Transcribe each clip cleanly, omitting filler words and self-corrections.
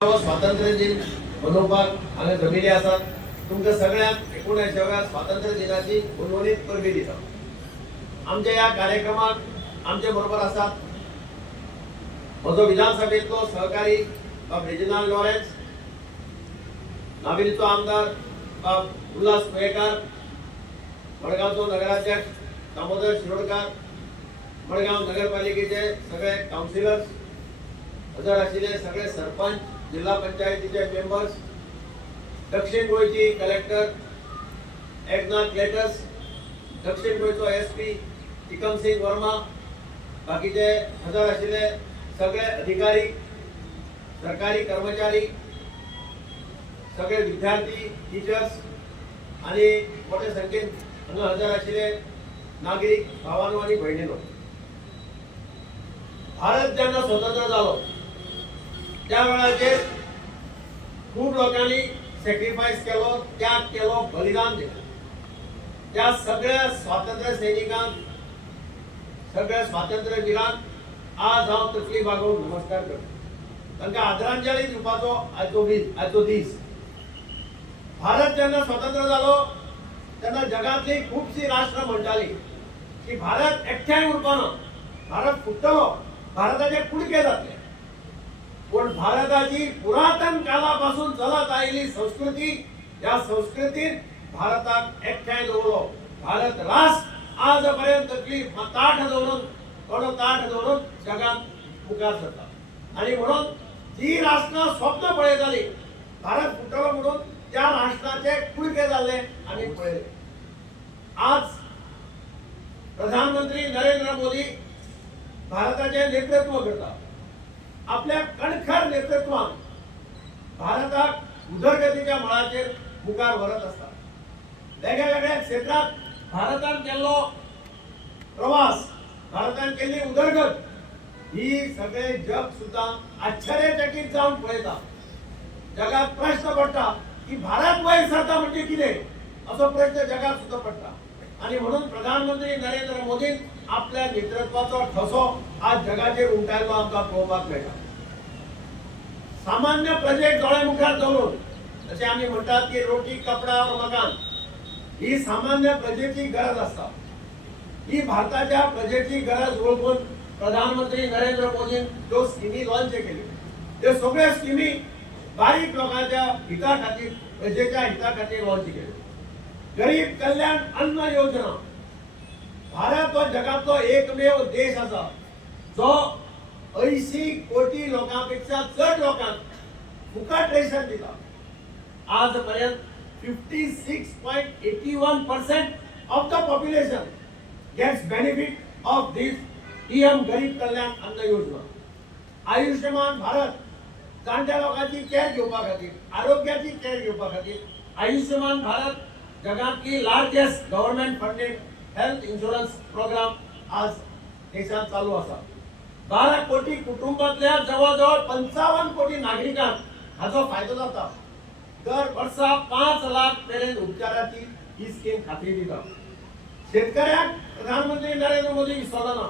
स्वातंत्र्य दिन मनोवपाक हांगा जमिल्ले आसात. तुमकां सगळ्यांक 19व्या स्वातंत्र्य दिनाची उर्वरित परबी दिता. आमच्या ह्या कार्यक्रमाक आमचे बरोबर आसात म्हजो विधानसभेतलो सहकारी बाब रेजिनाल्ड लॉरेन्स, नाबिलचो आमदार बाब उल्हास कुयेकार, मडगांवचो नगराध्यक्ष दामोदर शिरोडकार, मडगांव नगरपालिकेचे सगळे काउन्सिलर्स, हजर आशिल्ले सगळे सरपंच, जिल्हा पंचायतीचे मेंबर्स, दक्षिण गोयची कलेक्टर एकनाथ लेटस, दक्षिण गोयचो एसपी टिकम सिंग वर्मा, बाकीचे हजर आशिल्ले सगळे अधिकारी, सरकारी कर्मचारी, सगळे विद्यार्थी, टीचर्स आणि मोठ्या संख्येन हांगा हजर आशिल्ले नागरिक भावांनो आणि भयणींनो, भारत जेन्ना स्वतंत्र जालो त्या वेळाचेर खूब लोकांनी सॅक्रिफायस केलो, त्याग केलो, बलिदान दिलें. त्या सगळ्या स्वातंत्र्य सैनिकांक, सगळ्या स्वातंत्र्य वीरांक आज हांव तकली बागोवन नमस्कार करता. तांकां आदरांजली दिवपाचो आजचो दीस. भारत जेन्ना स्वतंत्र जालो तेन्ना जगातली खुबशीं राष्ट्र म्हणटाली की भारत एकठांय उरपाना, भारत फुट्टलो, भारताचे कुडके जातले. पण भारताची पुरातन कालापासून चलत आयिल्ली संस्कृती, या संस्कृतीन भारताक एकठांय दवरलो. भारत राष्ट्र आज पर्यंत तकली ताठ दवरून जगात मुखार सरता. आणि म्हणून जी राष्ट्रां स्वप्न पळयताली भारत फुट्टलो म्हणून, त्या राष्ट्राचे कुडके जाल्ले आमी पळयले. आज प्रधानमंत्री नरेंद्र मोदी भारताचे नेतृत्व करता. आपल्या कणखर नेतृत्वान भारताक उदरगतीच्या मळाचेर मुखार व्हरत आसता. वेगवेगळ्या क्षेत्रात भारतान केल्लो प्रवास, भारतान केल्ली उदरगत ही सगळे जग सुद्धा आश्चर्यचकित जावन पळयता. जगात प्रश्न पडटा की भारत वयर सरता म्हणजे कितें असो प्रश्न जगात सुद्धा पडटा. आणि म्हणून प्रधानमंत्री नरेंद्र मोदीन आपल्या नेतृत्वाचो ठसो आज जगाचेर उमटायलो आमकां पळोवपाक मेळटा. सामान्य प्रजेक दोळे मुखार दवरून, जशें आमी म्हणटात की रोटी कपडा और मकान, ही सामान्य प्रजेची गरज आसता. ही भारताच्या प्रजेची गरज ओळखून प्रधानमंत्री नरेंद्र मोदीन ज्यो स्किमी लॉन्च केल्यो, त्यो सगळ्यो स्किमी बारीक लोकांच्या हिता खातीर, प्रजेच्या हिता खातीर लॉन्च केल्यो. गरीब कल्याण अन्न योजना, भारत हो जगातलो एकमेव देश आसा जो 80 कोटी लोकांपेक्षा चड लोकांक फुकट रेशन दिता. आज पर्यंत 56.81% of the population gets benefit of this PM Garib Kalyan अन्न योजना. आयुष्यमान भारत, जाणट्या लोकांची केअर घेवपा खातीर, आरोग्याची केअर घेवपा खातीर आयुष्यमान भारत जगातली largest government funded health insurance program आज देशात चालू आसा. 12 कोटी कुटुंबातल्या जवळजवळ 55 कोटी नागरिकांक हाचो फायदो जाता. दर वर्सा 5 लाख पर्यंत उपचाराची ही स्कीम खात्री दिता. शेतकऱ्यांक प्रधानमंत्री नरेंद्र मोदी विसरलो ना.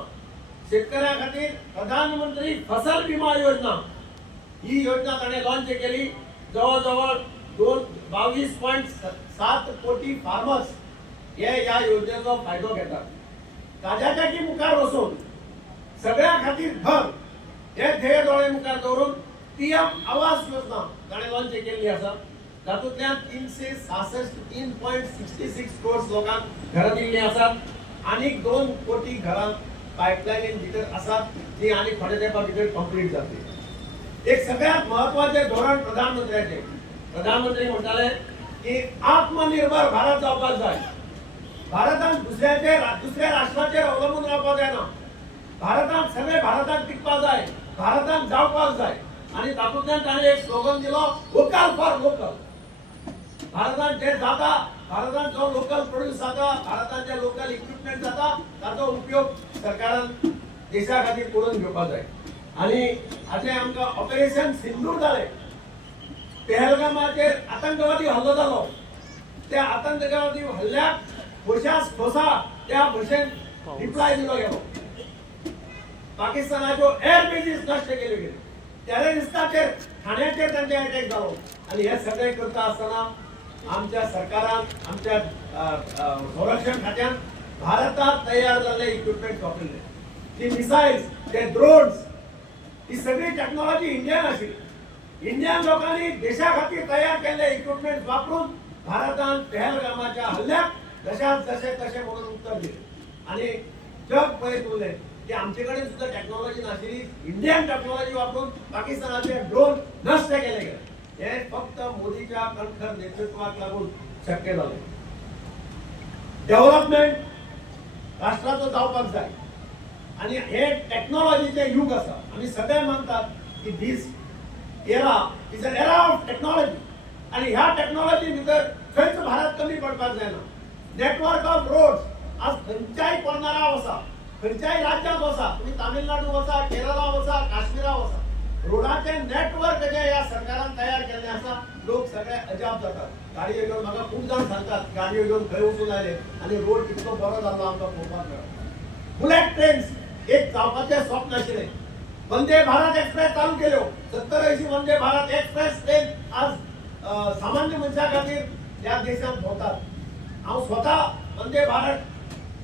शेतकऱ्यां खातीर प्रधानमंत्री फसल विमा योजना, ही योजना ताणें लॉन्च केली. जवळजवळ 22.7 कोटी फार्मर्स हे ह्या योजनेचो फायदो घेतात. ताज्याच्या की मुखार वचून सगळ्या खातीर घर हे ध्येय दोळे मुखार दवरून पीएम आवास योजना ताणें लॉन्च केल्ली आसा. तातूंतल्यान 366 करोड लोकांक घरां दिल्लीं आसात. आनीक 2 कोटी घरां पायपलायनीन भितर आसात, जी आनी थोड्या तेंपा भितर कंप्लीट जातली. एक सगळ्यात महत्वाचे धोरण प्रधानमंत्र्याचे. प्रधानमंत्री म्हणटाले की आत्मनिर्भर भारत जावपाक जाय. भारतान दुसऱ्या राष्ट्राचेर अवलंबून रावपाक जायना. भारतान सगळे भारताक टिकपाक जाय, भारतान जावपाक जाय. आणि तातूंतल्यान ताणें एक स्लोगन दिलो, वोकल फॉर लोकल. भारतान जे जाता, भारतान जो लोकल प्रोड्यूस जाता, भारतान जे लोकल इक्विपमेंट जाता, ताचो उपयोग सरकारान देशा खातीर करून घेवपाक जाय. आणि हाचे आमकां ऑपरेशन सिंदूर जालें. पहलगामाचेर आतंकवादी हल्लो जालो. त्या आतंकवादी हल्ल्याक भशास ठोसा त्या भशेन रिप्लाय दिलो गेलो. पाकिस्तानाच्यो एअर बेजीस नश्ट केल्यो गेल्यो. टेररिस्टाचेर ठाण्याचेर तांचे अटॅक जालो आणि हे सगळे करता आसतना आमच्या सरकारान आमच्या संरक्षण खात्यान भारतात तयार जाल्ले इक्विपमेंट वापरले ती मिसाइल्स ते ड्रोन्स ही सगळी टेक्नॉलॉजी इंडियन आशिल्ली इंडियन लोकांनी देशा खातीर तयार केल्ले इक्विपमेंट वापरून भारतान पहलगामाच्या हल्ल्याक जशाच जशे तशे म्हणून उत्तर दिले आणि जग पळयत उरलें की आमचे कडेन सुद्धा टेक्नॉलॉजी नाशिल्ली इंडियन टेक्नॉलॉजी वापरून पाकिस्तानाचे ड्रोन नष्ट केले गेले हे फक्त मोदीच्या कणखर नेतृत्वाक लागून शक्य झाले डेव्हलपमेंट राष्ट्राचो जावपाक जाय आणि हे टेक्नॉलॉजीचे युग आसा आमी सगळे मानतात की this era is an era of technology आणि ह्या टेक्नॉलॉजी भितर खंयच भारत कमी पडपाक जायना नेटवर्क ऑफ रोड्स आज खंयच्याय कोर्नरार वचा खंयच्याय राज्यांत वचा तुम्ही तामिळनाडू वचा केरळा वचा काश्मीरा वचा रोडाचे नेटवर्क जे या सरकारान तयार केल्ले आसा लोक सगळे अजाप जातात गाडयो घेवन म्हाका खूब जाण सांगतात गाडयो घेवन खंय वचून आयले आणि रोड कितलो बरो जाल्लो आमकां पळोवपाक मेळटा बुलेट ट्रेन्स एक जावपाचें स्वप्न आशिल्लें वंदे भारत एक्सप्रेस चालू केल्यो 70-80 वंदे भारत एक्सप्रेस ट्रेन आज सामान्य मनशा खातीर या देशांत भोंवतात हांव स्वता वंदे भारत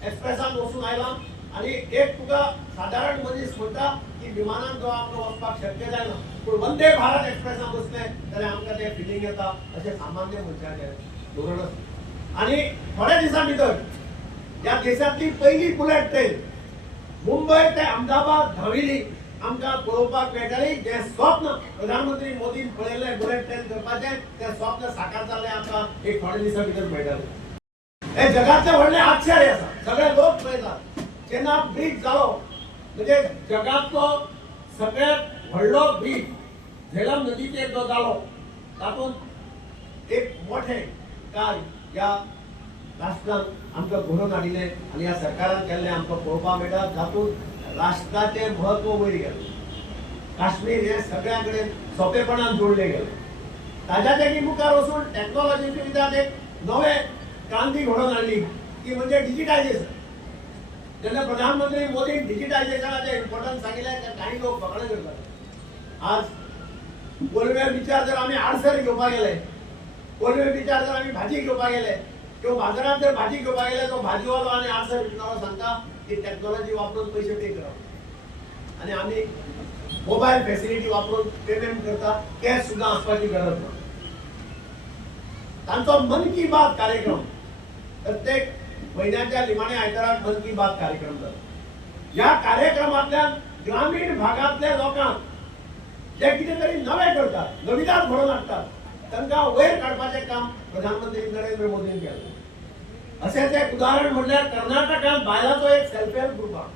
एक्सप्रेसान वचून आयलां आणि एक तुका साधारण मनीस म्हणटा की विमानान जो आमकां वचपाक शक्य जायना पूण वंदे भारत एक्सप्रेसान बसलें जाल्यार आमकां तें फिलींग येता अशें सामान्य मनशाचें धोरण आसा आणि थोड्या दिसां भितर ह्या देशांतली पयली बुलेट ट्रेन मुंबय ते अहमदाबाद धांविली आमकां पळोवपाक मेळटली जें स्वप्न प्रधानमंत्री मोदीन पळयल्लें बुलेट ट्रेन करपाचें तें स्वप्न साकार जाल्लें आमकां एक थोड्या दिसां भितर मेळटलें हे जगातले व्हडले आश्चर्य आसा सगळे लोक पळयतात जेन्ना ब्रिज जालो म्हणजे जगातलो सगळ्यात व्हडलो ब्रिज झेलम नदीचेर जो जालो तातूंत एक मोठे कार्य ह्या राष्ट्रान आमकां घडोवन हाडिल्लें आनी ह्या सरकारान केल्लें आमकां पळोवपाक मेळटा तातूंत राष्ट्राचें म्हत्व वयर गेलें काश्मीर हे सगळ्या कडेन सोंपेपणान जोडले गेले ताज्या तेगी मुखार वचून टॅक्नॉलॉजीच्या विचारात एक नवे क्रांती घडोवन हाडली ती म्हणजे डिजिटायझेशन जेन्ना प्रधानमंत्री मोदी डिजिटायझेशनाचे इम्पॉर्टन्स सांगिल्लें तें काही लोक फकाणां करतात आज कोलवे बिचार जर आमी आडसर घेवपाक गेले कोलवे बिचार जर आमी भाजी घेवपाक गेले किंवा बाजारात जर भाजी घेवपाक गेले तो भाजीवालो आनी आडसर विकणारो सांगता की टेक्नॉलॉजी वापरून पयशे पे करप आणि आमी मोबाईल फॅसिलिटी वापरून पेमेंट करता कॅश सुद्धा आसपाची गरज ना तांचो मन की बात कार्यक्रम प्रत्येक महिन्याच्या निमाण्या आयताराक मन की बात कार्यक्रम जाता या कार्यक्रमांतल्यान ग्रामीण भागातल्या लोकांक जे कितें तरी नवे करतात नविदाद घडोवन हाडटात तांकां वयर काडपाचें काम प्रधानमंत्री नरेंद्र मोदीन केलें अशेंच एक उदाहरण म्हणल्यार कर्नाटकांत बायलांचो एक सेल्फ हेल्प ग्रुप आसा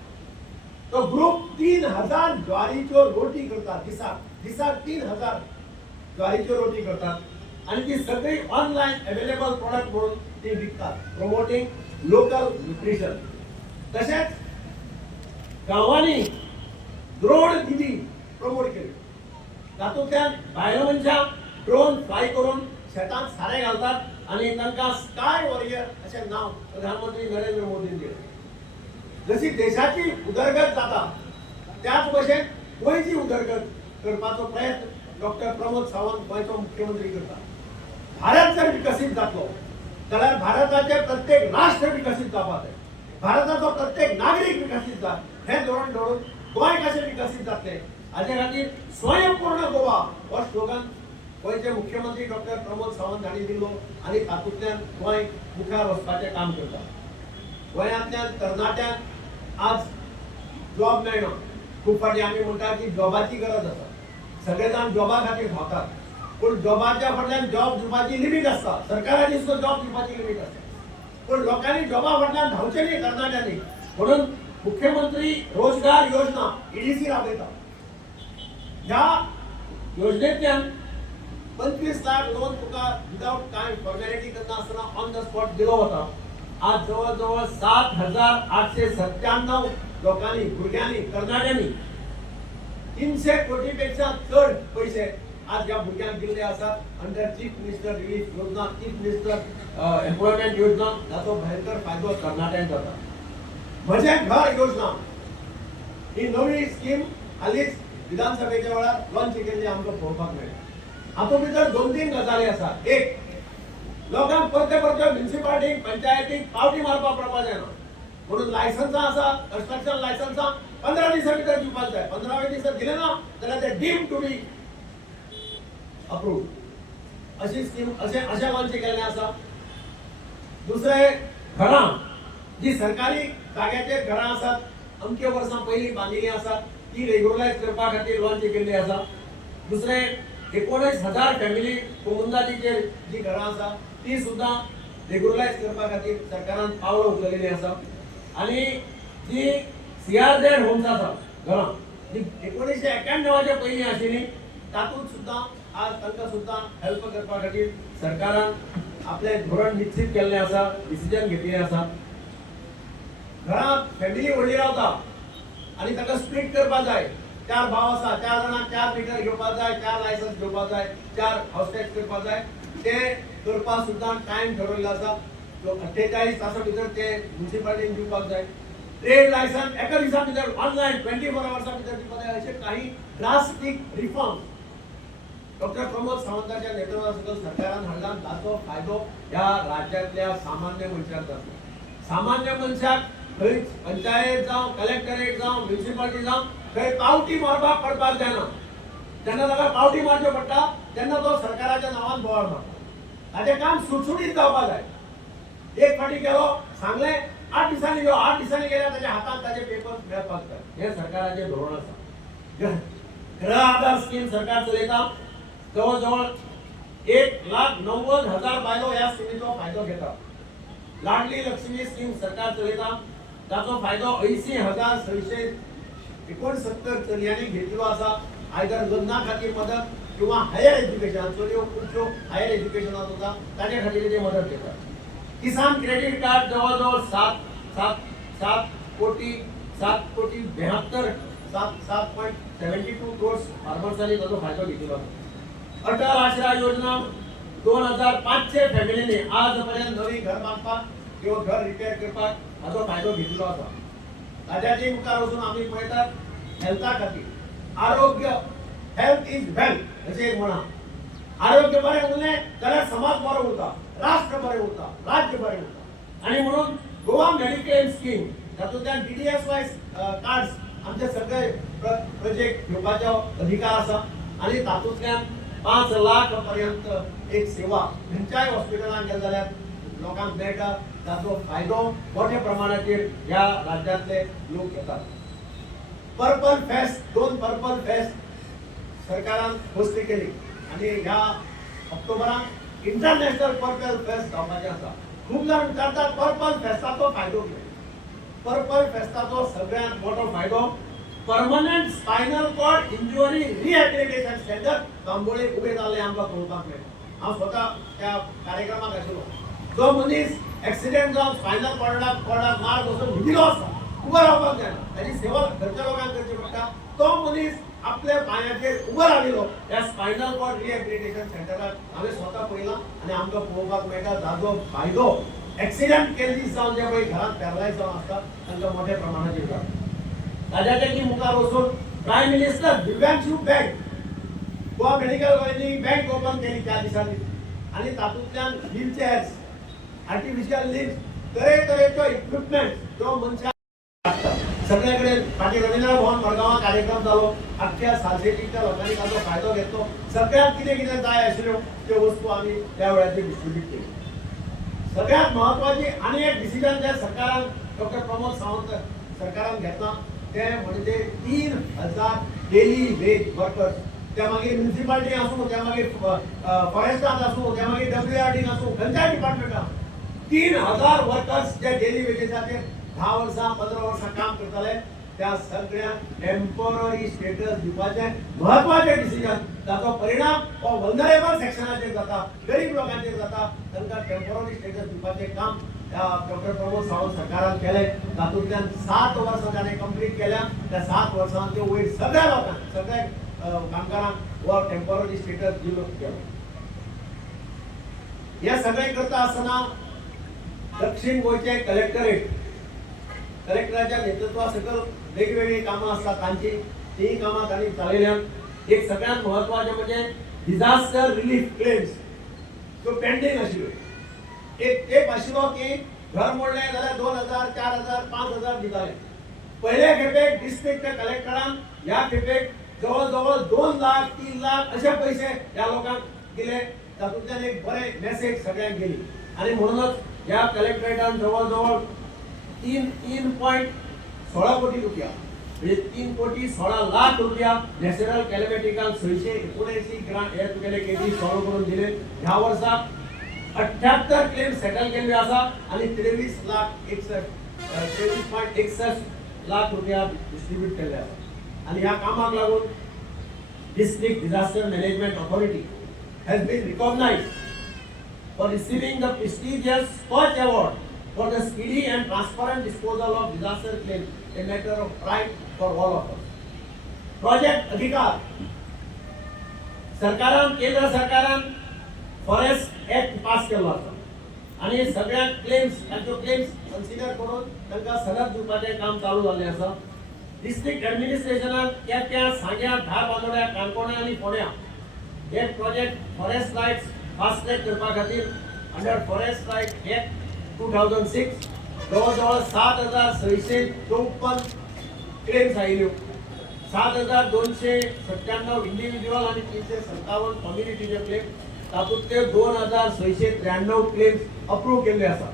तो ग्रुप 3000 ज्वारीच्यो रोटी करतात दिसाक 3000 ज्वारीच्यो रोटी करतात आणि ती सगळी ऑनलाइन अवेलेबल प्रोडक्ट म्हणून ती विकतात प्रमोटिंग लोकल न्यूट्रिशन तसेच गावांनी ड्रोन दिदी प्रमोट केली तातूंतल्यान बायल मनशां ड्रोन फ्लाय करून शेतांत सारें घालतात आणि तांकां स्काय वॉरियर अशें नांव प्रधानमंत्री नरेंद्र मोदीन दिलें जशी देशाची उदरगत जाता त्याच भशेन गोंयची उदरगत करपाचो प्रयत्न डॉक्टर प्रमोद सावंत गोंयचो मुख्यमंत्री करता भारत जर विकसीत जातलो जाल्यार भारताचे प्रत्येक राष्ट्र विकसीत जावपाक जाय भारताचो प्रत्येक नागरीक विकसीत जाय हें धोरण धरून गोंय कशें विकसीत जातलें हाचे खातीर स्वयंपूर्ण गोवा हो स्लोगन गोंयचे मुख्यमंत्री डॉक्टर प्रमोद सावंत हांणी दिलो आनी तातूंतल्यान गोंय मुखार वचपाचें काम करता गोंयांतल्यान तरणाट्यांक आज जॉब मेळना खूब फावटी आमी म्हणटा की जॉबाची गरज आसा सगळे जाण जॉबा खातीर धांवतात पूण जॉबाच्या फाटल्यान जॉब दिवपाची लिमीट आसता सरकाराची सुद्दां जॉब दिवपाची लिमीट आसता पूण लोकांनी जॉबा फाटल्यान धांवचें न्ही तरणाट्यांनी म्हणून मुख्यमंत्री रोजगार योजना EDC राबयता ह्या योजनेंतल्यान 25 लाख लोन तुका विदाउट कांय फॉर्मॅलिटी करना आसतना ऑन द स्पॉट दिलो वता आज जवळ 7,897 लोकांनी भुरग्यांनी तरणाट्यांनी 300 कोटीपेक्षा चड पैसे आज ह्या भुरग्यांक दिल्ले आसात अंडर चीफ मिनिस्टर रिलीफ योजना चीफ मिनिस्टर एम्प्लॉयमेंट योजना ताचो भयंकर फायदो तरणाट्यांक जाता म्हजें घर योजना ही नवी स्कीम हालींच विधानसभेच्या वेळार लॉन्च केल्ली आमकां पळोवपाक मेळ्ळी। हातूंत भितर 2-3 गजाली आसा। एक, लोकांक परते परते म्युनिसिपालिटीक पंचायतीक पावटी मारपाक पडपाक जायना म्हणून लायसन्सां आसा, कन्स्ट्रक्शन लायसन्सां 15 दिसां भितर दिवपाक जाय। 15व्या दिसा दिले ना जाल्यार ते डीम टू बी अप्रूव्ड अशी स्कीम अशें लॉन्च केल्लें आसा। दुसरें, घरां जी सरकारी जाग्याचेर घरां आसात, अमके वर्सां पयलीं बांदिल्लीं आसात, ती रेग्युलरायज करपा खातीर लॉन्च केल्ली आसा। दुसरें, 19,000 फॅमिली कोमुंदाजीचेर जी घरां आसा ती सुद्दां रेग्युलरायज करपा खातीर सरकारान पावलां उखललेलीं आसा। आनी जी CRZ होम्स आसा घरां जी 1991च्या पयलीं आशिल्लीं तातूंत सुद्दां आज तांकां सुद्दां हेल्प करपा खातीर सरकारान आपलें धोरण निश्चित केल्लें आसा, डिसिजन घेतिल्लें आसा। घरांत फॅमिली व्हडली रावता आनी ताका स्प्लिट करपा जाय। 4 भाव आसा, 4 जाणांक 4 मिटर घेवपाक जाय, 4 लायसन्स घेवपाक जाय, 4 हाऊस टॅक्स करपाक जाय, ते करपाक सुद्दां टायम ठरयल्लो आसा। 48 तासां भितर ते म्युनिसिपालिटीन दिवपाक जाय। ट्रेड लायसन्स एका दिसा भितर ऑनलायन 24 आवर्सां भितर दिवपाक जाय। अशे काही ड्रास्टीक रिफॉर्म्स डॉक्टर प्रमोद सावंताच्या नेतृत्वाखाली सरकारान हाडला। ताचो फायदो ह्या राज्यांतल्या सामान्य मनशाक जातलो। सामान्य मनशाक खंय पंचायत जावं, कलेक्टरेट जावं, म्युनिसिपालिटी जावं, थंय पावटी मारपाक पडपाक जायना। जेन्ना ताका पावटी मारच्यो पडटा तेन्ना तो सरकाराच्या नांवान बोवाळ मारता। ताचें काम सुटसुटीत जावपाक जाय। एक फावटी केलो, सांगलें 8 दिसांनी यो, 8 दिसांनी गेल्यार ताच्या हातांत ताचे पेपर्स मेळपाक जाय। हें सरकाराचें धोरण आसा। घर आधार स्कीम सरकार चलयता। जवळ जवळ 1,90,000 बायलो ह्या स्किमीचो फायदो घेतात। लाडली लक्ष्मी स्कीम सरकार चलयता। ताचो फायदो 80,669 चलयांनी घेतलो आसा। आयदर लग्ना खातीर मदत किंवा हायर एज्युकेशन, चलयो खुबश्यो हायर एज्युकेशनाक वता ताचे खातीर ते मदत घेतात। किसान क्रेडिट कार्ड जवळ जवळ 7.72 करोड फार्मर्सांनी ताचो फायदो घेतलो आसा। अटल आश्रय योजना 2,500 फॅमिलींनी आज पर्यंत नवी घर बांदपाक किंवा घर रिपेअर करपाक हाचो फायदो घेतलो आसा। ताज्याची मुखार वचून आमी पळयतात हेल्था खातीर आरोग्य, हेल्थ इज वेल्थ अशें एक म्हणा। आरोग्य बरें उरलें जाल्यार समाज बरो उरता, राष्ट्र बरें उरता, राज्य बरें उरता। आनी म्हणून गोवा मेडिक्लेम स्कीम तातूंतल्यान DDSY कार्ड्स आमचे सगळे प्रोजेक्ट घेवपाचो अधिकार आसा। आनी तातूंतल्यान 5 लाख पर्यंत एक सेवा खंयच्याय हॉस्पिटलांत गेले जाल्यार लोकांक मेळटा। ताचो फायदो मोठ्या प्रमाणाचेर ह्या राज्यांतले लोक घेतात। पर्पल फेस्ट 2 पर्पल फेस्ट सरकारान होस्ट केली आनी ह्या ऑक्टोबराक इंटरनॅशनल पर्पल फेस्ट जावपाचें आसा। खूब जाण विचारतात पर्पल फेस्टाचो फायदो कितें? पर्पल फेस्टाचो सगळ्यांत मोठो फायदो permanent spinal cord injury rehabilitation centre कांबोळे उबे जाल्ले आमकां पळोवपाक मेळटा। हांव स्वता त्या कार्यक्रमाक आशिल्लो। जो मनीस एक्सिडेंट जावन स्पायनल कॉर्डाक मार बसून न्हिदिलो आसा, उबो रावपाक जायना, ताची सेवा घरच्या लोकांक करची पडटा। तो मनीस आपल्या पांयाचेर उबो राविल्लो त्या स्पायनल कॉर्ड रिहॅबिलिटेशन सेंटराक हांवें स्वता पळयलां आनी आमकां पळोवपाक मेळटा ताचो फायदो एक्सिडेंट केल्ली जावन जे पळय घरांत पॅरलायज जावन आसता तांकां मोठ्या प्रमाणाचेर जाता। ताज्याची मुखार वचून प्रायम मिनिस्टर दिव्यांशू बँक गोवा मेडिकल कॉलेजी बँक ओपन केली त्या दिसांनी आनी तातूंतल्यान व्हीलचेअर्स, आर्टिफिशियल लिम्स, तरेतरेच्यो इक्विपमेंट जो मनशाक सगळे कडेन फाटी रवींद्र भवन मडगांवां कार्यक्रम जालो। अख्ख्या सालसेटीच्या लोकांनी ताचो फायदो घेतलो। सगळ्यांक कितें कितें जाय आशिल्ल्यो त्यो वस्तू आमी त्या वेळाचेर डिस्ट्रिब्यूट केली। सगळ्यांत म्हत्वाची आनी एक डिसिजन जे सरकारान डॉक्टर प्रमोद सावंत सरकारान घेतला ते म्हणजे 3,000 डेली वेज वर्कर्स, त्या मागीर म्युनिसिपालिटी आसूं, त्या मागीर फॉरेस्टांत आसूं, त्या मागीर WRD आसूं, खंयच्याय डिपार्टमेंटांत 3,000 वर्कर्स जे डेली वेजेसाचेर 10 वर्सां 15 वर्सां काम करताले त्या सगळ्यांक टेम्पररी स्टेटस दिवपाचें म्हत्वाचें डिसिजन। ताचो परिणाम हो वल्नरेबल सेक्शनाचेर जाता, गरीब लोकांचेर जाता। तांकां टेम्पररी स्टेटस दिवपाचें काम डॉक्टर प्रमोद सावंत सरकारान केलें। तातूंतल्यान 7 वर्सां ताणें कंप्लीट केल्या। त्या 7 वर्सांचे वयर सगळ्या लोकांक, सगळ्या कामगारांक हो टेम्पररी स्टेटस दिलो गेलो। हे सगळें करता आसतना दक्षिण गोंयचे कलेक्टराच्या नेतृत्वा सकल वेगवेगळी कामां आसतात तांची तीन कामां तांणी चालयल्यात. एक सगळ्यात महत्वाचें म्हणजे डिझास्टर रिलीफ क्लेम्स त्यो पेंडिंग आशिल्लो. एक एक आशिल्लो की घर मोडलें जाल्यार 2000, 4000, 5000 दिताले. पयले खेपेक डिस्ट्रिक्ट कलेक्टरान ह्या खेपेक जवळ जवळ 2 लाख 3 लाख अशे पैसे ह्या लोकांक दिले. तातूंतल्यान एक बरें मेसेज सगळ्यांक गेली आणि म्हणूनच ह्या कलेक्टरेटान जवळ जवळ 3.16 कोटी रुपया म्हणजे 3 कोटी 16 लाख रुपया नॅशनल कॅलेमिटीकांक 679 ग्रांट हे तुगेले केसी सॉल्व करून दिले. ह्या वर्साक 78 क्लेम सेटल केल्ले आसा आणि 23.61 लाख रुपया डिस्ट्रीब्यूट केल्ले आसा. आणि ह्या कामाक लागून district disaster management authority has been recognized for receiving the prestigious Scotch Award for the speedy and transparent disposal of disaster claims, a matter of pride for all of us. Project अधिकार सरकारान केंद्र सरकारान forest act pass केलो आसा आणि सगळ्या claims तांच्यो claims consider करून तांकां सनद दिवपाचें काम चालू जाल्लें आसा. डिस्ट्रिक्ट एडमिनिस्ट्रेशनान त्या सांग्या धारबांदोड्या काणकोणा आनी फोंड्या हे project forest rights fast track करपा खातीर अंडर फॉरेस्ट राइट ऍक्ट 2006 जवळ जवळ 7654 क्लेम्स आयल्यो. 7297 इंडिव्हिज्युअल आणि 357 कम्युनिटीचे क्लेम. तातूंतले 2693 क्लेम्स अप्रूव्ह केल्ले आसा.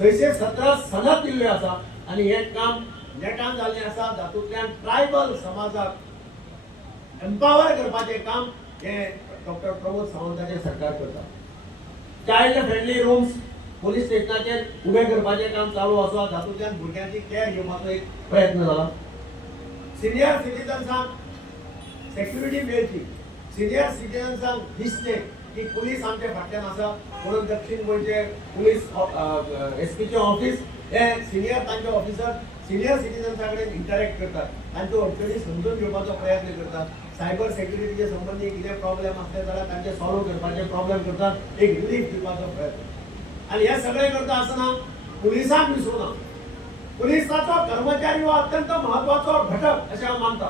617 सनद दिल्ल्यो आसा आणि हे काम नेटान जाल्लें आसा. तातूंतल्यान ट्रायबल समाजाक एम्पावर करपाचें काम हे डॉक्टर प्रमोद सावंताचे सरकार करता. चाइल्ड फ्रेंडली रूम्स पोलीस स्टेशनाचेर उबे करपाचें काम चालू आसा. तातूंतल्यान भुरग्यांची केअर घेवपाचो एक प्रयत्न जाला. सिनियर सिटीजन्सांक सेक्युरिटी मेळची. सिनियर सिटीजन्सांक दिसचें की पुलीस आमच्या फाटल्यान आसा म्हणून दक्षिण गोंयचे पुलीस एसपीचे ऑफिस हे सिनियर तांचे ऑफिसर सिनियर सिटीजन्सा कडेन इंटरॅक्ट करतात. तांच्यो अडचणी समजून घेवपाचो प्रयत्न करतात. सायबर सेक्युरिटीचे संबंधी कितें प्रॉब्लेम आसले जाल्यार तांचे सॉल्व करपाचे प्रॉब्लेम करतात. एक रिलीफ दिवपाचो प्रयत्न. आणि हे सगळें करता आसतना पुलिसांक विसरूं ना. पुलिसाचो कर्मचारी हो अत्यंत महत्वाचो घटक अशें हांव मानता.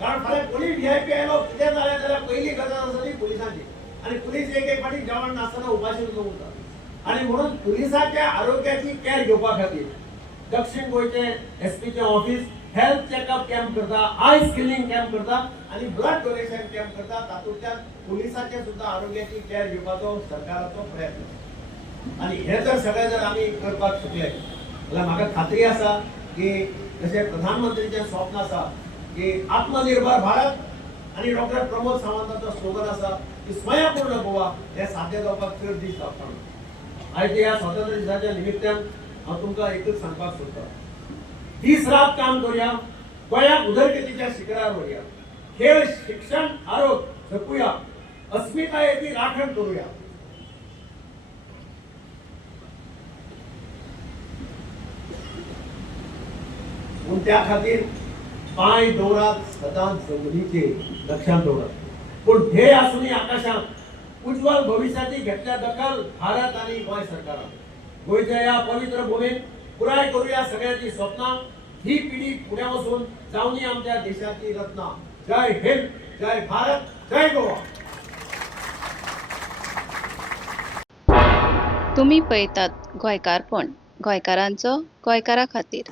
कारण फाल्यां कोणी व्हीआयपी आयलो कितें जालें जाल्यार पयली गरज आसा ती पुलिसांची. आणि पुलीस एक फाटी जेवण नासतना उपाशी उरता. आणि म्हणून पुलिसाच्या आरोग्याची केअर घेवपा खातीर दक्षिण गोंयचे एसपीचे ऑफिस हेल्थ चेकअप कॅम्प करता, आय स्किलिंग कॅम्प करता आणि ब्लड डोनेशन कॅम्प करता. तातूंतल्यान पुलिसाचे सुद्धा आरोग्याची केअर घेवपाचो सरकाराचो प्रयत्न. आणि हे जर सगळें जर आमी करपाक शकले जाल्यार म्हाका खात्री आसा की जशें प्रधानमंत्रीचें स्वप्न आसा की आत्मनिर्भर भारत आणि डॉक्टर प्रमोद सावंताचो स्लोगन आसा की स्वयंपूर्ण गोवा हे साध्य जावपाक चड दीस लागता. आयज ह्या स्वातंत्र्य दिसाच्या निमित्तान हांव तुमकां एकच सांगपाक सोदता. दीस रात काम करूया. गोंयाक उदरगतीच्या शिखरार व्हरया. खेळ शिक्षण आरोग्य जपूया. अस्मितायेची राखण करूया. पूण त्या खातीर पांय दवरात सदांच जमनीचे लक्षांत दवरात. पूण ध्येय आसूनी आकाशांत उज्वल भविष्याची घेतल्या दखल भारत आणि गोंय सरकारान. गोंयच्या ह्या पवित्र भूमीत पुराय करूया सगळ्यांची स्वप्नां. ही पिढी फुडें वचून जावनी आमच्या देशाची रत्ना. जय हिंद, जय भारत, जय गोवा. तुम्ही पळयतात गोंयकारपण, गोंयकारांचो गोंयकारा खातीर.